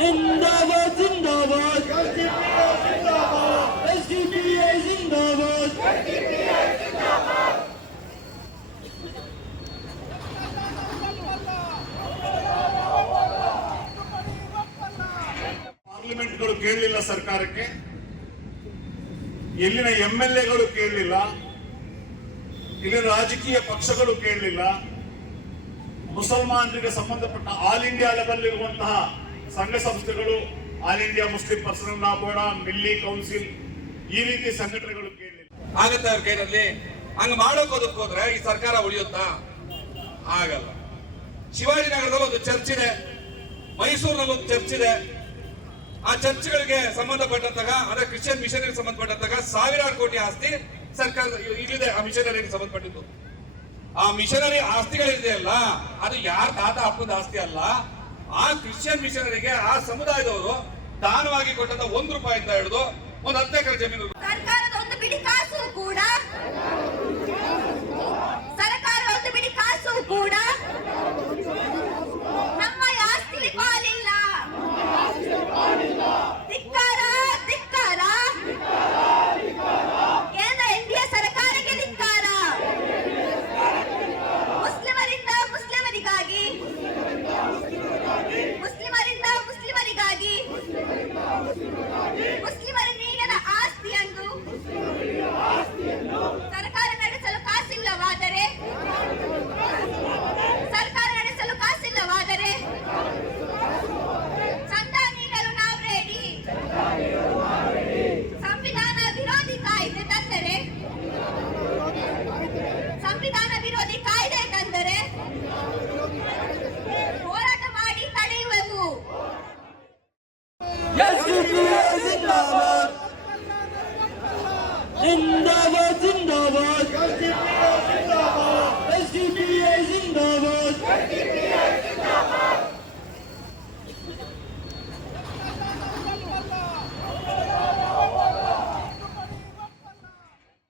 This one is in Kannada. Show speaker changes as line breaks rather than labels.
Zindabat,
ಪಾರ್ಲಿಮೆಂಟ್ಗಳು ಕೇಳಲಿಲ್ಲ ಸರ್ಕಾರಕ್ಕೆ. ಇಲ್ಲಿನ ಎಂ ಎಗಳು ಕೇಳಲಿಲ್ಲ. ಇಲ್ಲಿನ ರಾಜಕೀಯ ಪಕ್ಷಗಳು ಕೇಳಲಿಲ್ಲ. ಮುಸಲ್ಮಾನರಿಗೆ ಸಂಬಂಧಪಟ್ಟ ಆಲ್ ಇಂಡಿಯಾ ಲೆವೆಲ್ ಇರುವಂತಹ ಸಂಘ ಸಂಸ್ಥೆಗಳು all India Muslim personal law board, Milli council ಈ ರೀತಿ ಸಂಘಟನೆಗಳು
ಆಗತ್ತೆ ಅವ್ರ ಕೈನಲ್ಲಿ ಹಂಗ ಮಾಡೋಕ್ ಹೋದ್ರೆ ಈ ಸರ್ಕಾರ ಉಳಿಯುತ್ತಾ? ಆಗಲ್ಲ. ಶಿವಾಜಿನಗರದಲ್ಲಿ ಒಂದು ಚರ್ಚ್ ಇದೆ. ಮೈಸೂರಿನಲ್ಲಿ ಒಂದು ಚರ್ಚ್ ಇದೆ. ಆ ಚರ್ಚ್ಗಳಿಗೆ ಸಂಬಂಧಪಟ್ಟಂತಹ, ಅಂದ್ರೆ ಕ್ರಿಶ್ಚಿಯನ್ ಮಿಷನರಿಗೆ ಸಂಬಂಧಪಟ್ಟಂತಹ ಸಾವಿರಾರು ಕೋಟಿ ಆಸ್ತಿ ಸರ್ಕಾರ ಇಲ್ಲಿದೆ ಆ ಮಿಷನರಿಗೆ ಸಂಬಂಧಪಟ್ಟಿದ್ದು. ಆ ಮಿಷನರಿ ಆಸ್ತಿಗಳಿದೆಯಲ್ಲ, ಅದು ಯಾರ ತಾತ ಅಪ್ಪದ ಆಸ್ತಿ ಅಲ್ಲ? ಆ ಕ್ರಿಶ್ಚಿಯನ್ ಮಿಷನರಿಗೆ ಆ ಸಮುದಾಯದವರು ದಾನವಾಗಿ ಕೊಟ್ಟಂತ ಒಂದು ರೂಪಾಯಿ ಅಂತ ಹಿಡಿದು ಒಂದು ಹತ್ತು ಎಕರೆ ಜಮೀನು Yazıklıya zindabad. Zindabad zindabad.